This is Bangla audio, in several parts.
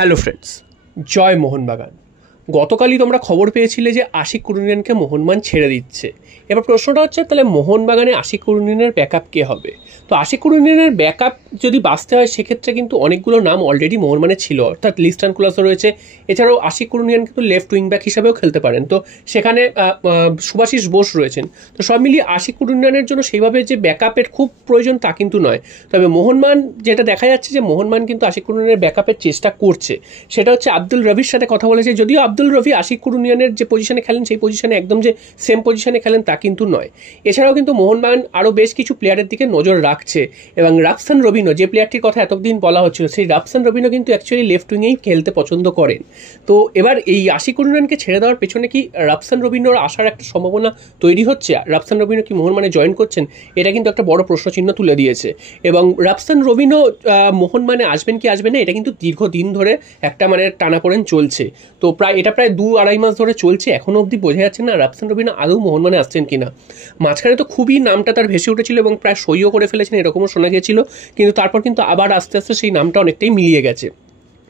হ্যালো ফ্রেন্ডস, জয় মোহনবাগান। গতকালই তোমরা খবর পেয়েছিলে যে আশিক কুরুনিয়ানকে মোহনবাগান ছেড়ে দিচ্ছে। এবার প্রশ্নটা হচ্ছে, তাহলে মোহনবাগানে আশিক কুরুনিয়ানের ব্যাকআপ কে হবে? তো আশিক কুরুনিয়ানের ব্যাকআপ যদি বাঁচতে হয় সেক্ষেত্রে কিন্তু অনেকগুলো নাম অলরেডি মোহনবাগানে ছিল, অর্থাৎ লিস্টান কুলাসও রয়েছে। এছাড়াও আশিক কুরুনিয়ান কিন্তু লেফট উইং ব্যাক হিসাবেও খেলতে পারেন, তো সেখানে সুভাশিস বোস রয়েছেন। তো সব মিলিয়ে আশিক কুরুনিয়ানের জন্য সেইভাবে যে ব্যাকআপের খুব প্রয়োজন তা কিন্তু নয়। তবে মোহনবাগান যেটা দেখা যাচ্ছে যে মোহনবাগান কিন্তু আশিক কুরুনিয়ানের ব্যাকআপের চেষ্টা করছে, সেটা হচ্ছে আব্দুল রবির সাথে কথা বলেছে। যদিও আব্দুল রবি আশিক কুরুনিয়ানের যে পজিশনে খেলেন সেই পজিশনে একদম যে সেম পজিশনে খেলেন তা কিন্তু নয়। এছাড়াও কিন্তু মোহনবাগান আরও বেশ কিছু প্লেয়ারের দিকে নজর রাখছে, এবং রাফসান রবিনো যে প্লেয়ারটির কথা এতদিন বলা হচ্ছিল, সেই রাফসান রবিনো কিন্তু অ্যাকচুয়ালি লেফট উইংয়েই খেলতে পছন্দ করেন। তো এবার এই আশিক কুরুনিয়ানকে ছেড়ে দেওয়ার পেছনে কি রাফসান রবিনোর আসার একটা সম্ভাবনা তৈরি হচ্ছে? রাফসান রবিনো কি মোহনবাগানে জয়েন করছেন? এটা কিন্তু একটা বড় প্রশ্নচিহ্ন তুলে দিয়েছে। এবং রাফসান রবিনো মোহনবাগানে আসবেন কি আসবেন না, এটা কিন্তু দীর্ঘদিন ধরে একটা টানাপোড়েন চলছে। তো এটা প্রায় 2-2.5 মাস ধরে চলছে, এখনো অবধি বোঝা যাচ্ছে না রাফসান রবিনো আদৌ মোহনবাগানে আসছেন কিনা। মাঝখানে তো খুবই নামটা তার ভেসে উঠেছিল এবং প্রায় সইও করে ফেলেছেন এরকমও শোনা গিয়েছিল, কিন্তু তারপর কিন্তু আবার আস্তে আস্তে সেই নামটা অনেকটাই মিলিয়ে গেছে।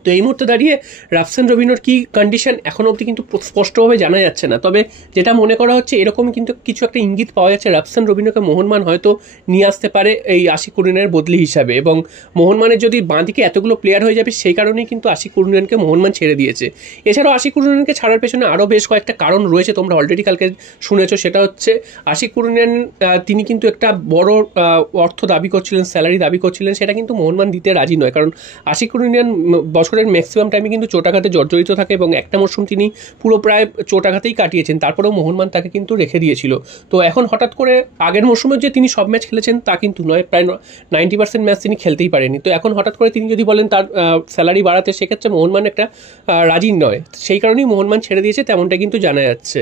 তো এই মুহূর্তে দাঁড়িয়ে রাফসান রবিনোর কি কন্ডিশন এখনও অবধি কিন্তু স্পষ্টভাবে জানা যাচ্ছে না। তবে যেটা মনে করা হচ্ছে, এরকম কিন্তু কিছু একটা ইঙ্গিত পাওয়া যাচ্ছে, রাফসান রবিনোকে মোহনবাগান হয়তো নিয়ে আসতে পারে এই আশিক কুরুনিয়ানের বদলি হিসাবে। এবং মোহনবাগানের যদি বাঁদিকে এতগুলো প্লেয়ার হয়ে যাবে, সেই কারণেই কিন্তু আশিক কুরুনিয়ানকে মোহনবাগান ছেড়ে দিয়েছে। এছাড়াও আশিক কুরুনিয়ানকে ছাড়ার পেছনে আরও বেশ কয়েকটা কারণ রয়েছে, তোমরা অলরেডি কালকে শুনেছো। সেটা হচ্ছে আশিক কুরুনিয়ান তিনি কিন্তু একটা বড় অর্থ দাবি করছিলেন, স্যালারি দাবি করছিলেন, সেটা কিন্তু মোহনবাগান দিতে রাজি নয়। কারণ আশিক কুরুনিয়ান বছরের ম্যাক্সিমাম টাইমে কিন্তু চোটাঘাতে জর্জরিত থাকে, এবং একটা মরশুম তিনি পুরো প্রায় চোটাঘাতেই কাটিয়েছেন, তারপরেও মোহনবাগান তাকে কিন্তু রেখে দিয়েছিল। তো এখন হঠাৎ করে আগের মরশুমে যে তিনি সব ম্যাচ খেলেছেন তা কিন্তু নয়, প্রায় 90% ম্যাচ তিনি খেলতেই পারেনি। তো এখন হঠাৎ করে তিনি যদি বলেন তার স্যালারি বাড়াতে, সেক্ষেত্রে মোহনবাগান একটা রাজি নয়, সেই কারণেই মোহনবাগান ছেড়ে দিয়েছে, তেমনটা কিন্তু জানা যাচ্ছে।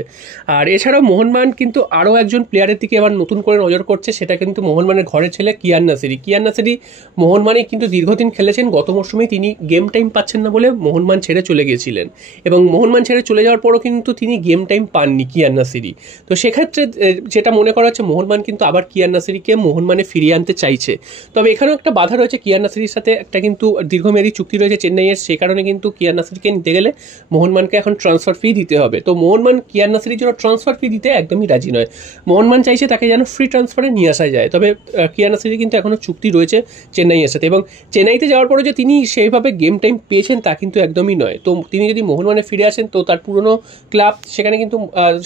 আর এছাড়াও মোহনবাগান কিন্তু আরও একজন প্লেয়ারের দিকে এবার নতুন করে নজর করছে, সেটা কিন্তু মোহনবাগানের ঘরের ছেলে কিয়ান নাসিরি। কিয়ান নাসিরি মোহনবাগানে কিন্তু দীর্ঘদিন খেলেছেন, গত মরশুমেই তিনি গেম টাইম পাচ্ছেন না বলে মোহনবাগান ছেড়ে চলে গিয়েছিলেন, এবং মোহনবাগান ছেড়ে চলে যাওয়ার পরও কিন্তু তিনি গেম টাইম পাননি কিয়ান নাসিরি। তো সেক্ষেত্রে যেটা মনে করা হচ্ছে, মোহনবাগান কিন্তু আবার কিয়ান নাসিরিকে মোহনবাগানে ফিরিয়ে আনতে চাইছে। তবে এখানেও একটা বাধা রয়েছে, কিয়ান নাসিরির সাথে একটা কিন্তু দীর্ঘমেয়াদী চুক্তি রয়েছে চেন্নাইয়ের, সেই কারণে কিন্তু কিয়ান নাসিরিকে নিতে গেলে মোহনবাগানকে এখন ট্রান্সফার ফি দিতে হবে। তো মোহনবাগান কিয়ান নাসিরির জন্য ট্রান্সফার ফি দিতে একদমই রাজি নয়। মোহনবাগান চাইছে তাকে যেন ফ্রি ট্রান্সফারে নিয়ে আসা যায়। তবে কিয়ান নাসিরি কিন্তু এখনও চুক্তি রয়েছে চেন্নাইয়ের সাথে, এবং চেন্নাইতে যাওয়ার পরে যে তিনি সেইভাবে গেম টাইম পেয়েছেন তা কিন্তু একদমই নয়। তো তিনি যদি মোহনবাগানে ফিরে আসেন, তো তার পুরনো ক্লাব সেখানে কিন্তু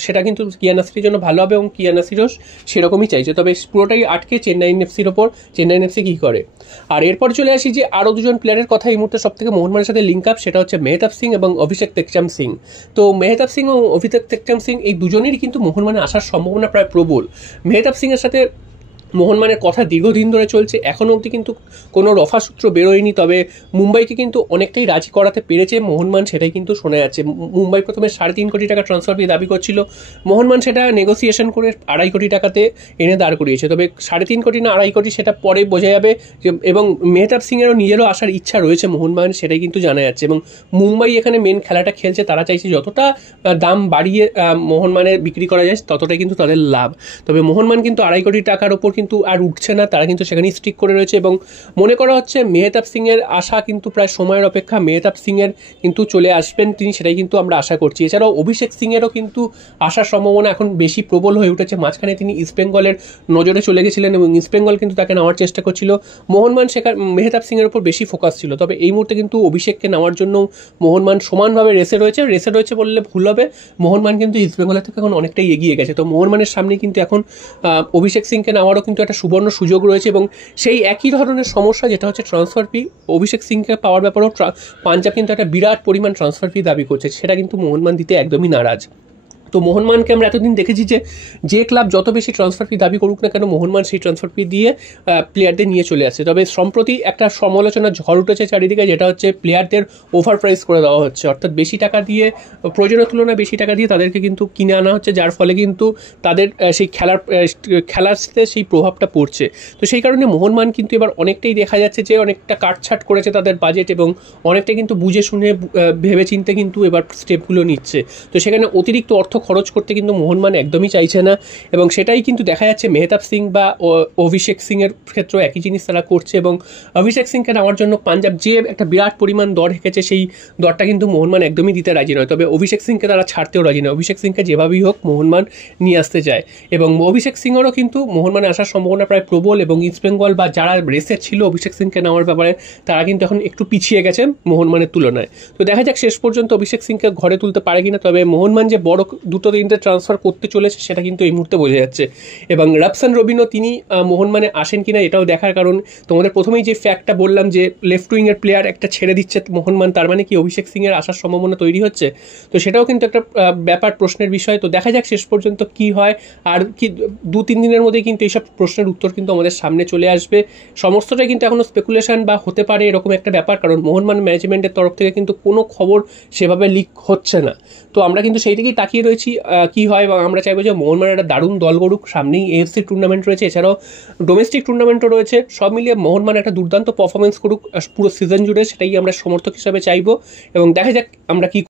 সেটা কিন্তু কিয়ান নাসিরির জন্য ভালো হবে, এবং কিয়ান নাসিরও সেরকমই চাইছে। তবে পুরোটাই আটকে চেন্নাই এফসির ওপর, চেন্নাই এফসি কী করে। আর এরপর চলে আসি যে আরও দুজন প্লেয়ারের কথা এই মুহূর্তে সব থেকে মোহনবাগানের সাথে লিঙ্ক আপ, সেটা হচ্ছে মেহতাব সিং এবং অভিষেক টেকচাম সিং। তো মেহতাব সিং ও অভিষেক টেকচাম সিং এই দুজনেরই কিন্তু মোহনবাগানে আসার সম্ভাবনা প্রায় প্রবল। মেহতাব সিংয়ের সাথে মোহনবাগানের কথা দীর্ঘদিন ধরে চলছে, এখনও অবধি কিন্তু কোনো রফা সূত্র বেরোয়নি। তবে মুম্বাইকে কিন্তু অনেকটাই রাজি করাতে পেরেছে মোহনবাগান, সেটাই কিন্তু শোনা যাচ্ছে। মুম্বাই প্রথমে 3.5 কোটি টাকা ট্রান্সফার ফি দাবি করছিল, মোহনবাগান সেটা নেগোসিয়েশন করে 2.5 কোটি টাকাতে এনে দাঁড় করিয়েছে। তবে 3.5 কোটি না 2.5 কোটি সেটা পরে বোঝা যাবে। এবং মেহতাব সিংয়েরও নিজেরও আসার ইচ্ছা রয়েছে মোহনবাগান, সেটাই কিন্তু জানা যাচ্ছে। এবং মুম্বাই এখানে মেন খেলাটা খেলছে, তারা চাইছে যতটা দাম বাড়িয়ে মোহনবাগানে বিক্রি করা যায় ততটাই কিন্তু তাদের লাভ। তবে মোহনবাগান কিন্তু 2.5 কোটি টাকার ওপর কিন্তু আর উঠছে না, তারা কিন্তু সেখানেই স্টিক করে রয়েছে। এবং মনে করা হচ্ছে মেহতাব সিংয়ের আশা কিন্তু প্রায় সময়ের অপেক্ষা, মেহতাব সিংয়ের কিন্তু চলে আসবেন তিনি, সেটাই কিন্তু আমরা আশা করছি। এছাড়াও অভিষেক সিংয়েরও কিন্তু আসার সম্ভাবনা এখন বেশি প্রবল হয়ে উঠেছে। মাঝখানে তিনি ইস্টবেঙ্গলের নজরে চলে গেছিলেন, এবং ইস্টবেঙ্গল কিন্তু তাকে নেওয়ার চেষ্টা করছিল। মোহনবাগান সেখানে মেহতাব সিংয়ের উপর বেশি ফোকাস ছিল। তবে এই মুহূর্তে কিন্তু অভিষেককে নেওয়ার জন্য মোহনবাগান সমানভাবে রেসে রয়েছে বললে ভুল হবে। মোহনবাগান কিন্তু ইস্টবেঙ্গলের থেকে এখন অনেকটাই এগিয়ে গেছে। তো মোহনবাগানের সামনে কিন্তু এখন অভিষেক সিংকে নেওয়ারও কিন্তু একটা সুবর্ণ সুযোগ রয়েছে। এবং সেই একই ধরনের সমস্যা যেটা হচ্ছে ট্রান্সফার ফি, অভিষেক সিংকে পাওয়ার ব্যাপারেও পাঞ্জাব কিন্তু একটা বিরাট পরিমাণ ট্রান্সফার ফি দাবি করছে, সেটা কিন্তু মোহনবাগান দিতে একদমই নারাজ। তো মোহনবাগানকে আমরা এতদিন দেখেছি যে ক্লাব যত বেশি ট্রান্সফার ফি দাবি করুক না কেন, মোহনবাগান সেই ট্রান্সফার ফি দিয়ে প্লেয়ারদের নিয়ে চলে আসছে। তবে সম্প্রতি একটা সমালোচনার ঝড় উঠেছে চারিদিকে, যেটা হচ্ছে প্লেয়ারদের ওভার প্রাইস করে দেওয়া হচ্ছে, অর্থাৎ বেশি টাকা দিয়ে, প্রয়োজনের তুলনায় বেশি টাকা দিয়ে তাদেরকে কিন্তু কিনে আনা হচ্ছে, যার ফলে কিন্তু তাদের সেই খেলাতে সেই প্রভাবটা পড়ছে। তো সেই কারণে মোহনবাগান কিন্তু এবার অনেকটাই দেখা যাচ্ছে যে অনেকটা কাটছাট করেছে তাদের বাজেট, এবং অনেকটা কিন্তু বুঝে শুনে ভেবে চিন্তে কিন্তু এবার স্টেপগুলো নিচ্ছে। তো সেখানে অতিরিক্ত অর্থ খরচ করতে কিন্তু মোহনবাগান একদমই চাইছে না, এবং সেটাই কিন্তু দেখা যাচ্ছে মেহতাব সিং বা অভিষেক সিংয়ের ক্ষেত্রেও একই জিনিস তারা করছে। এবং অভিষেক সিংকে নেওয়ার জন্য পাঞ্জাব যে একটা বিরাট পরিমাণ দর হেঁকেছে, সেই দরটা কিন্তু মোহনবাগান একদমই দিতে রাজি নয়। তবে অভিষেক সিংকে তারা ছাড়তেও রাজি নয়, অভিষেক সিংকে যেভাবেই হোক মোহনবাগান নিয়ে আসতে চায়। এবং অভিষেক সিংয়েরও কিন্তু মোহনবাগানে আসার সম্ভাবনা প্রায় প্রবল, এবং ইস্ট বেঙ্গল বা যারা রেসে ছিল অভিষেক সিংকে নেওয়ার ব্যাপারে তারা কিন্তু এখন একটু পিছিয়ে গেছে মোহনবাগানের তুলনায়। তো দেখা যাক শেষ পর্যন্ত অভিষেক সিংকে ঘরে তুলতে পারে কিনা। তবে মোহনবাগান যে বড় 2-3টে ট্রান্সফার করতে চলেছে সেটা কিন্তু এই মুহূর্তে বোঝা যাচ্ছে। এবং রাফসান রবিনও তিনি মোহনবাগানে আসেন কিনা এটাও দেখার, কারণ তোমাদের প্রথমেই যে ফ্যাক্টটা বললাম যে লেফট উইংয়ের প্লেয়ার একটা ছেড়ে দিচ্ছে মোহনবাগান, তার মানে কি অভিষেক সিংয়ের আসার সম্ভাবনা তৈরি হচ্ছে? তো সেটাও কিন্তু একটা ব্যাপার, প্রশ্নের বিষয়। তো দেখা যাক শেষ পর্যন্ত কি হয়। আর কি 2-3 দিনের মধ্যে কিন্তু এইসব প্রশ্নের উত্তর কিন্তু আমাদের সামনে চলে আসবে। সমস্তটাই কিন্তু এখনো স্পেকুলেশন বা হতে পারে এরকম একটা ব্যাপার, কারণ মোহনবাগান ম্যানেজমেন্টের তরফ থেকে কিন্তু কোনো খবর সেভাবে লিক হচ্ছে না। তো আমরা কিন্তু সেই দিকেই তাকিয়ে রয়েছি কি হয়, এবং আমরা চাইবো যে মোহনবাগান একটা দারুণ দল গড়ুক। সামনেই এএফসি টুর্নামেন্ট রয়েছে, এছাড়াও ডোমেস্টিক টুর্নামেন্টও রয়েছে, সব মিলিয়ে মোহনবাগান একটা দুর্দান্ত পারফরমেন্স করুক পুরো সিজন জুড়ে, সেটাই আমরা সমর্থক হিসাবে চাইবো। এবং দেখা যাক আমরা কি